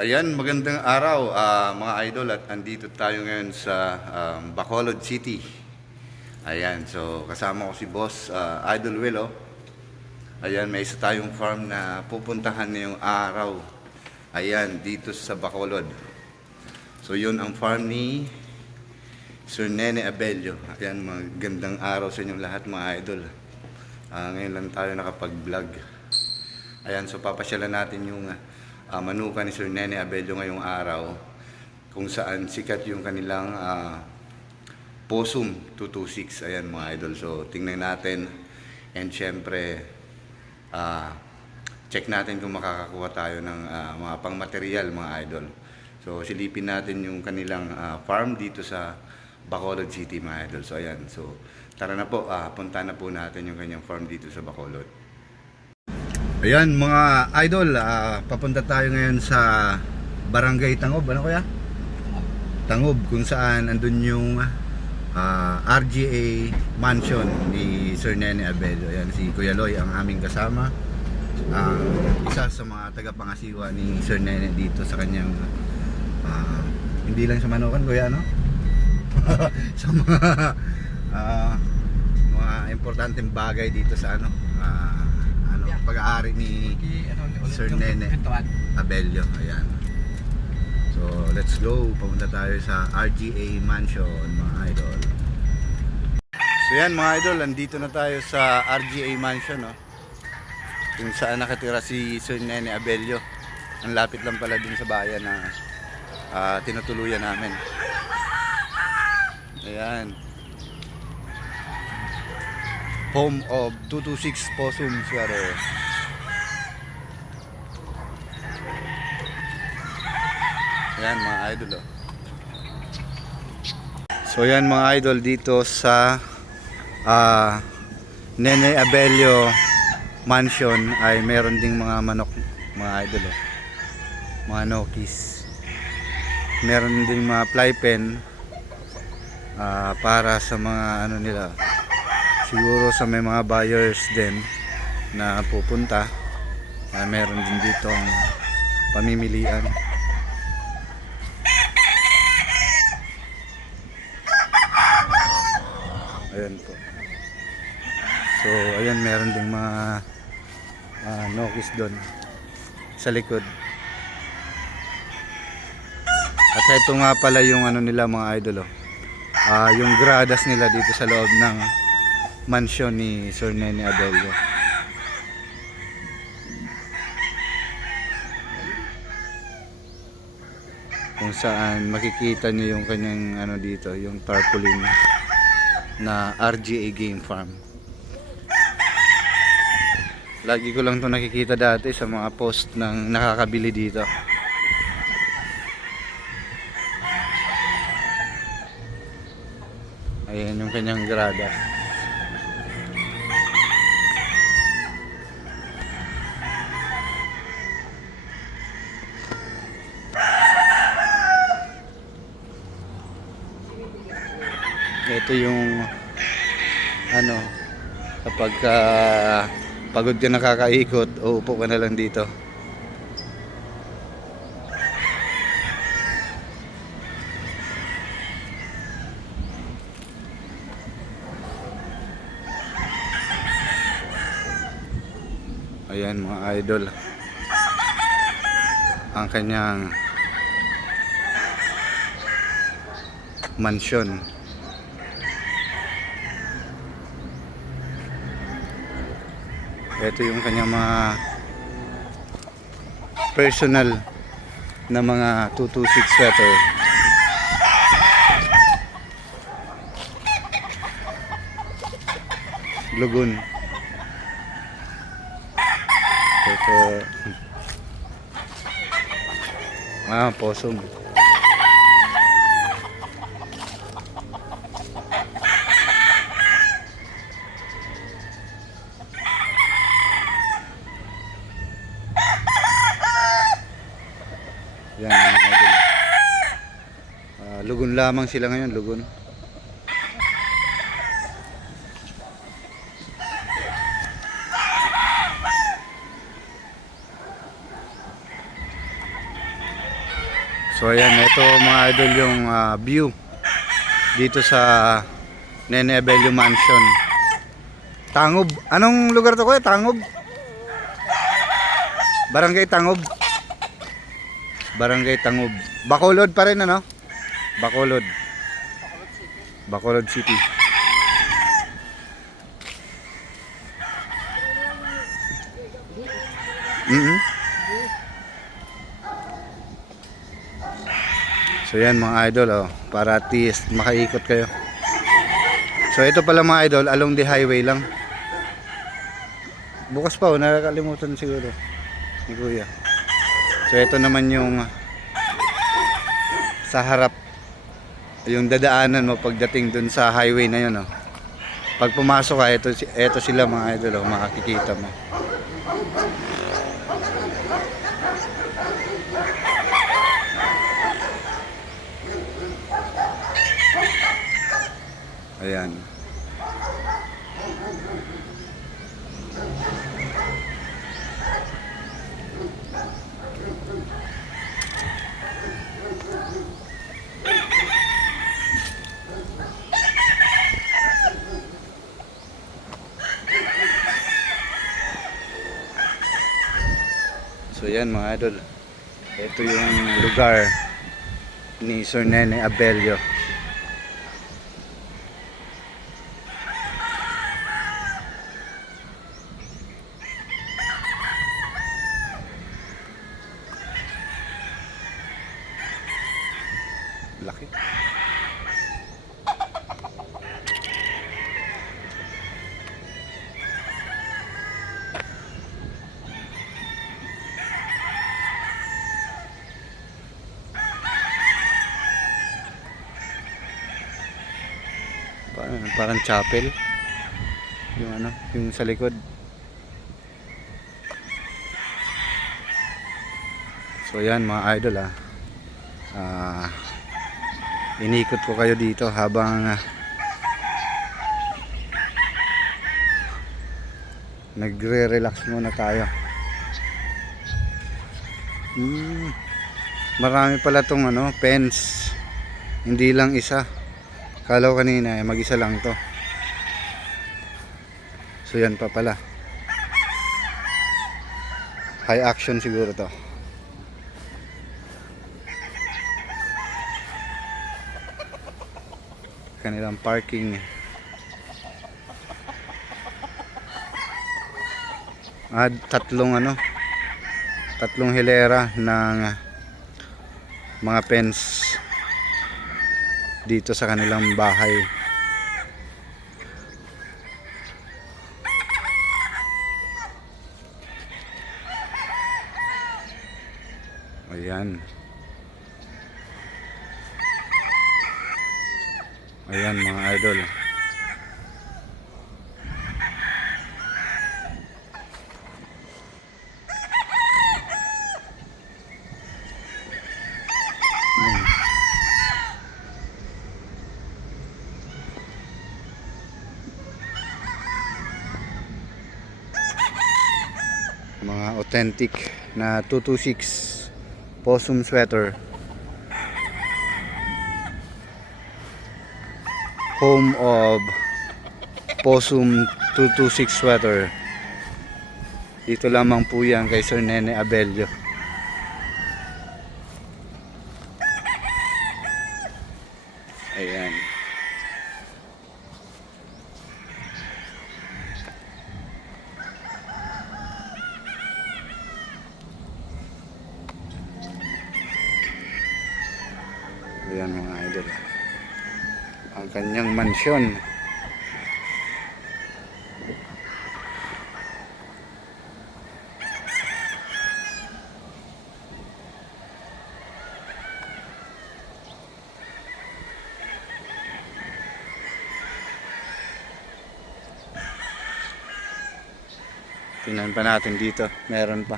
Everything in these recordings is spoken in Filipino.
Ayan, magandang araw mga idol at andito tayo ngayon sa Bacolod City. Ayan, so kasama ko si Boss Idol Willow. Ayan, may isa tayong farm na pupuntahan ngayong araw. Ayan, dito sa Bacolod. So yun ang farm ni Sir Nene Abello. Ayan, magandang araw sa inyong lahat mga idol. Ngayon lang tayo nakapag-vlog. Ayan, so papasyalan natin yung manuka ni Sir Nene Abello ngayong araw, kung saan sikat yung kanilang Possum 226. Ayan mga idol, so tingnan natin, and syempre check natin kung makakakuha tayo ng mga pangmaterial mga idol. So silipin natin yung kanilang farm dito sa Bacolod City mga idol. So ayan, so tara na po, punta na po natin yung kanyang farm dito sa Bacolod. Ayan mga idol, papunta tayo ngayon sa Barangay Tangob. Ano kaya? Tangob, kung saan andun yung RGA Mansion ni Sir Nene Abello. Ayan, si Kuya Loy ang aming kasama, isa sa mga tagapangasiwa ni Sir Nene dito sa kanyang hindi lang sa manukan, Kuya, no? Sa mga importanteng bagay dito sa pag-aari ni Sir Nene Abello. Ayan. So let's go. Pumunta tayo sa RGA Mansion mga idol. So yan mga idol, andito na tayo sa RGA Mansion, no? Kung saan nakatira si Sir Nene Abello. Ang lapit lang pala din sa bayan na tinutuluyan namin. Ayan. Home of 226 Possum Sweater. Ayan mga idol, oh. So yan mga idol, dito sa Nene Abello Mansion ay meron ding mga manok mga idol, oh. Mga nokis. Meron ding mga fly pen para sa mga nila, siguro sa may mga buyers din na pupunta. Meron din dito ang pamimilian. Ayan po. So ayan, meron ding mga nokis doon sa likod. At ito nga pala yung nila mga idol, oh. Yung gradas nila dito sa loob ng mansion ni Sir Nene Abello. Kung saan makikita nyo yung kanyang dito, yung tarpaulin na RGA Game Farm. Lagi ko lang to nakikita dati sa mga post ng nakakabili dito. Ayan yung kanyang gradas. Ito yung kapag pagod ka nakakaikot, uupo ka na lang dito. Ayan mga idol, ang kanyang mansion. Ito yung kanyang mga personal na mga 226 sweater. Lugon. Ito possum. Yan mga idol. Lugon lamang sila ngayon, lugon. So ayan, ito mga idol yung view dito sa Nene Abelio Mansion. Tangob. Anong lugar to, kuya? Tangob? Barangay Tangob. Barangay Tangob. Bacolod pa rin, ano? Bacolod. Bacolod City. So yan mga idol, para at least makaikot kayo. So ito pala mga idol, along the highway lang. Bukas pa, nakakalimutan siguro ni kuya. So ito naman yung sa harap, yung dadaanan mo pagdating dun sa highway na yun. Pag pumasok ka, ito sila mga idol, makikita mo. Ayan. So yan mga idol. Ito yung lugar ni Sir Nene Abelio. Laki. Parang chapel. Yung yung sa likod. So yan mga idol, inikot ko kayo dito habang nagre-relax muna tayo. Marami pala tong fence, hindi lang isa. Kala ko kanina mag-isa lang to. So yan pa pala, high action siguro to. Kanilang parking. Tatlong hilera ng mga fence dito sa kanilang bahay. Ayan. Ayan mga idol. Mga authentic na 226 possum sweater. Home of Possum 226 sweater. Dito lamang po yan kay Sir Nene Abelio. Ayan. Ayan mga idol, ang kanyang mansyon. Tingnan pa natin dito, meron pa.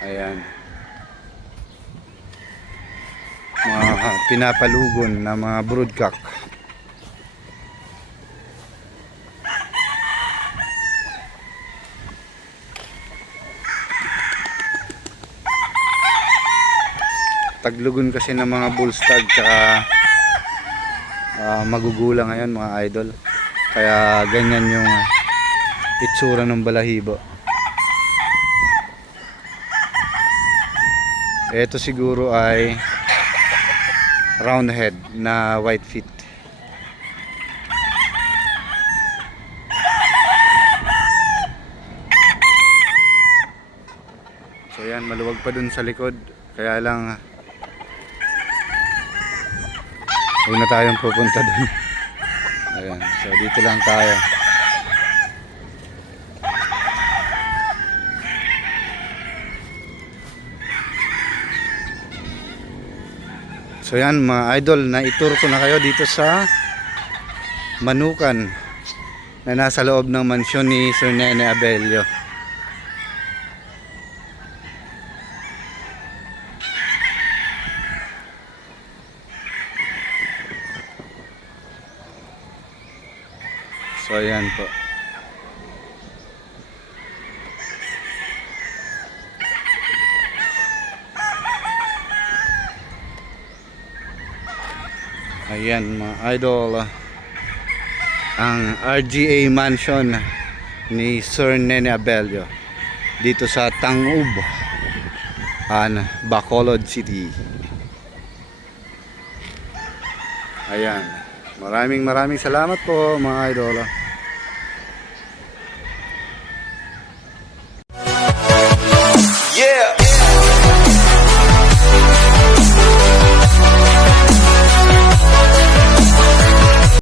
Ayan. Mga pinapalugon na mga broodcock. taglugon kasi ng mga bull stag tsaka magugulang ngayon mga idol. Kaya ganyan yung itsura ng balahibo. Ito siguro ay round head na white feet. So yan, maluwag pa dun sa likod. Kaya lang huwag na tayong pupunta dun. Ayan, so dito lang tayo. So yan mga idol, na-tour ko na kayo dito sa Manukan na nasa loob ng mansyon ni Sir Nene Abelio. So ayan po. Ayan mga idol, ang RGA Mansion ni Sir Nene Abelio dito sa Tangub, Bacolod City. Ayan, maraming salamat po mga idol.